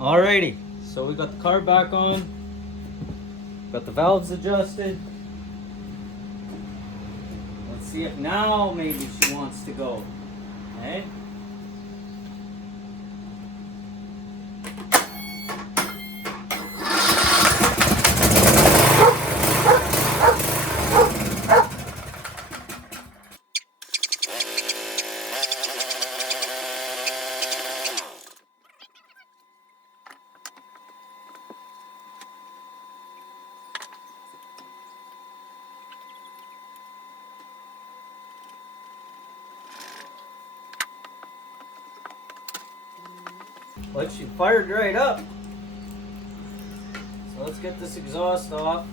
Alrighty, so we got the car back on, got the valves adjusted. Let's see if now maybe she wants to go. Okay? But she fired right up. So let's get this exhaust off.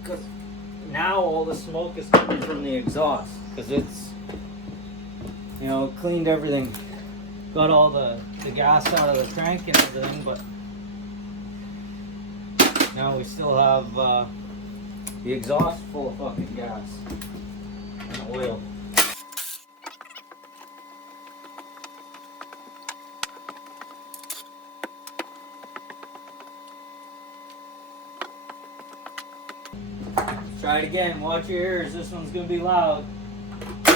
Because now all the smoke is coming from the exhaust. Because it's, you know, cleaned everything. Got all the gas out of the tank and everything, but now we still have the exhaust full of fucking gas and oil. Try it again. Watch your ears. This one's going to be loud. See,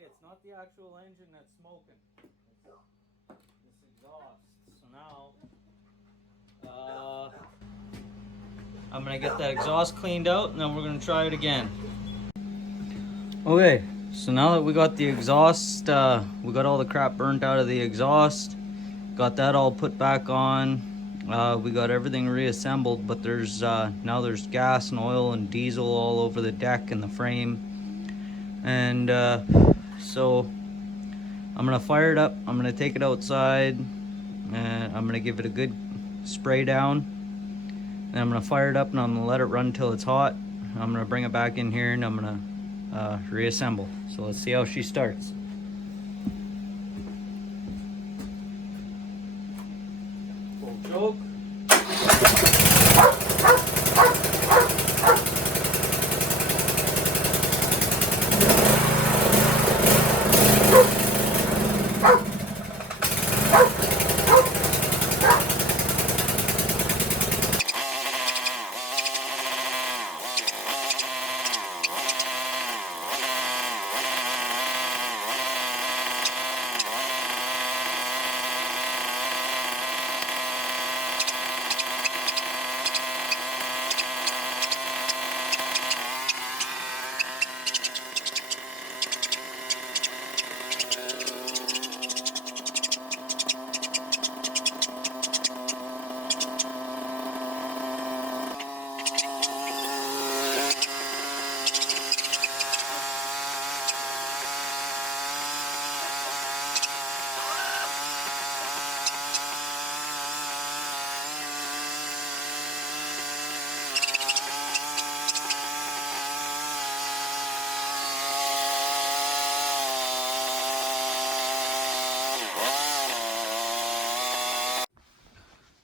it's not the actual engine that's smoking. It's this exhaust. So now, I'm going to get that exhaust cleaned out and then we're going to try it again. Okay. So now that we got the exhaust, we got all the crap burnt out of the exhaust, got that all put back on, we got everything reassembled, but there's now there's gas and oil and diesel all over the deck and the frame. And so I'm gonna fire it up, I'm gonna take it outside, and I'm gonna give it a good spray down, and I'm gonna fire it up and I'm gonna let it run till it's hot. I'm gonna bring it back in here and I'm gonna reassemble. So let's see how she starts. Full choke.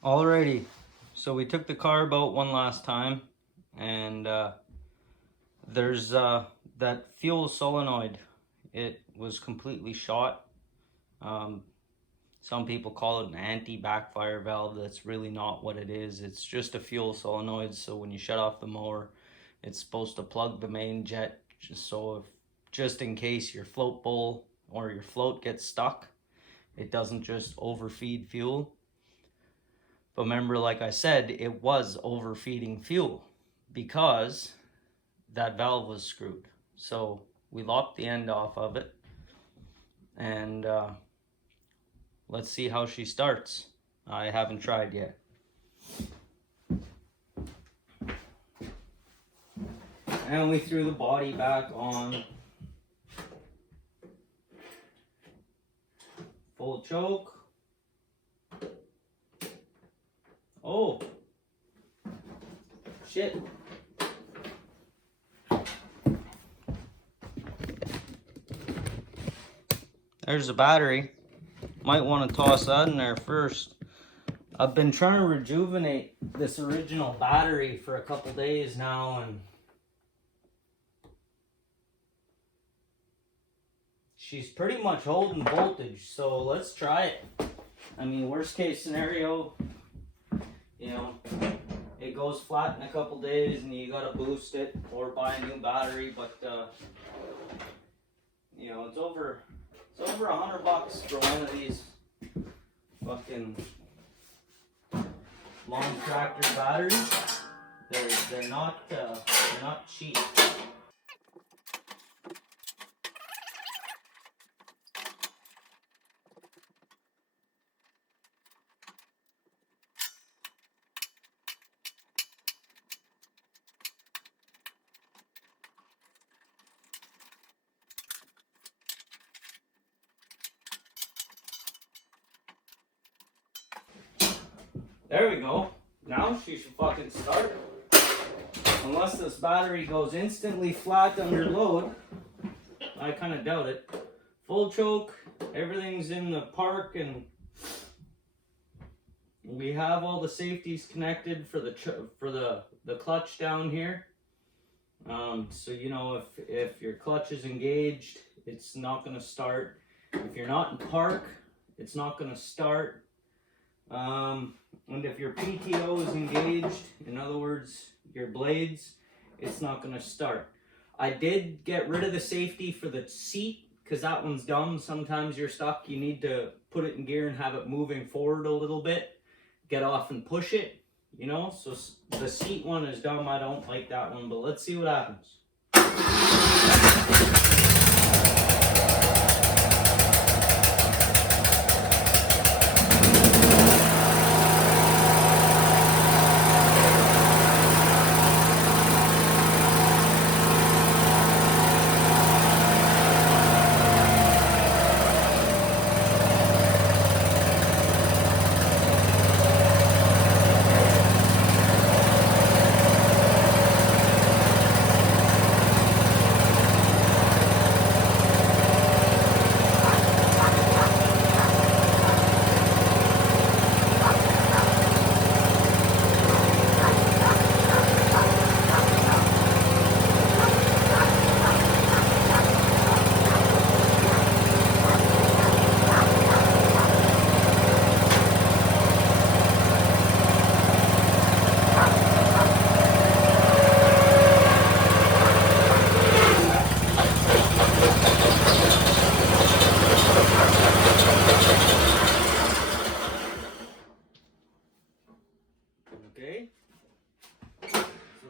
Alrighty, so we took the carb out one last time, and there's that fuel solenoid. It was completely shot. Some people call it an anti-backfire valve. That's really not what it is. It's just a fuel solenoid, so when you shut off the mower, it's supposed to plug the main jet, just in case your float bowl or your float gets stuck, it doesn't just overfeed fuel. But remember, like I said, it was overfeeding fuel because that valve was screwed. So we lopped the end off of it, and let's see how she starts. I haven't tried yet. And we threw the body back on. Full choke. Oh, shit. There's the battery. Might want to toss that in there first. I've been trying to rejuvenate this original battery for a couple days now, and she's pretty much holding voltage, so let's try it. I mean, worst case scenario, you know, it goes flat in a couple days and you gotta boost it or buy a new battery, but you know, it's over $100 for one of these fucking long tractor batteries. They're not cheap. There we go. Now she should fucking start. Unless this battery goes instantly flat under load. I kind of doubt it. Full choke. Everything's in the park, and we have all the safeties connected for the clutch down here. So you know, if your clutch is engaged, it's not going to start. If you're not in park, it's not going to start. And if your PTO is engaged, in other words, your blades, it's not going to start. I did get rid of the safety for the seat because that one's dumb. Sometimes you're stuck. You need to put it in gear and have it moving forward a little bit. Get off and push it, you know. So the seat one is dumb. I don't like that one, but let's see what happens. Okay, so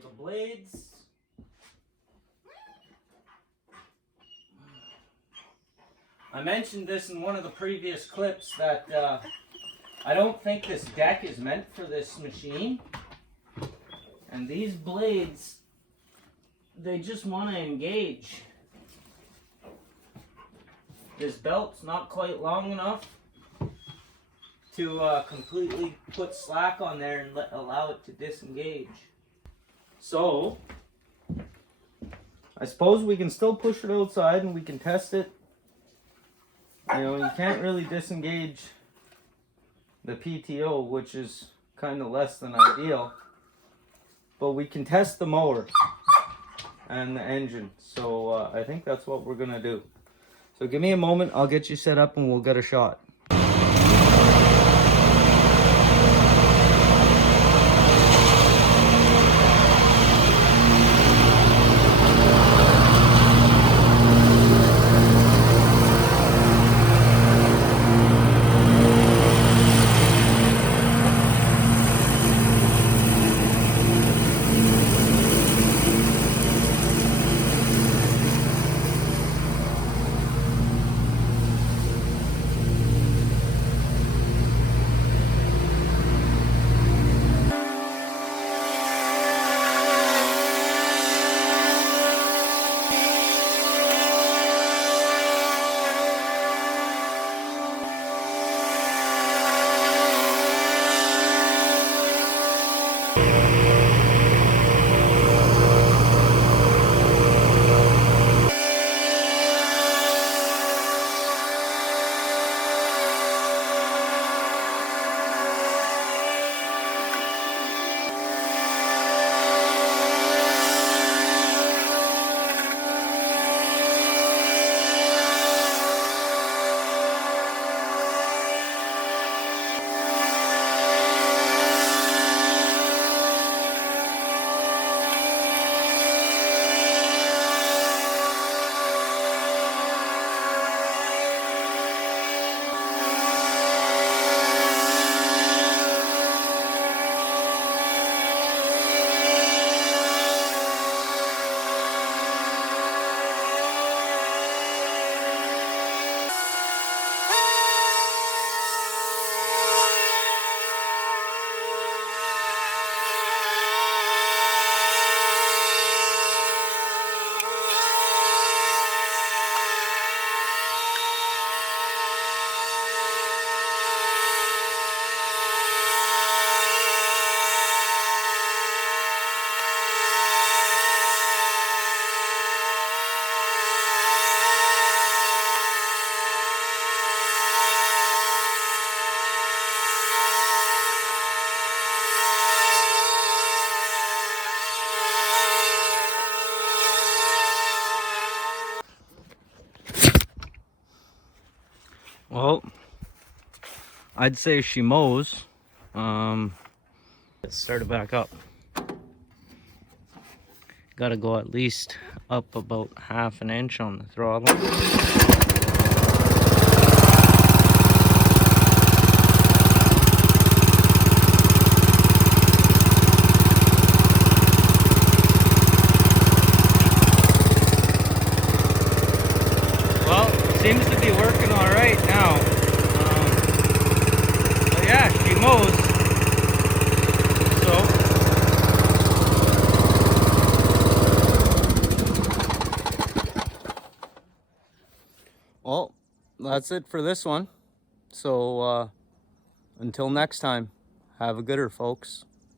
the blades, I mentioned this in one of the previous clips that I don't think this deck is meant for this machine, and these blades, they just want to engage. This belt's not quite long enough to completely put slack on there and allow it to disengage. So, I suppose we can still push it outside and we can test it. You know, you can't really disengage the PTO, which is kind of less than ideal. But we can test the mower and the engine. So I think that's what we're going to do. So give me a moment, I'll get you set up and we'll get a shot. I'd say she mows. Let's start it back up. Gotta go at least up about 1/2 inch on the throttle. Seems to be working all right now. But yeah, she mows. So well, that's it for this one. So until next time, have a gooder, folks.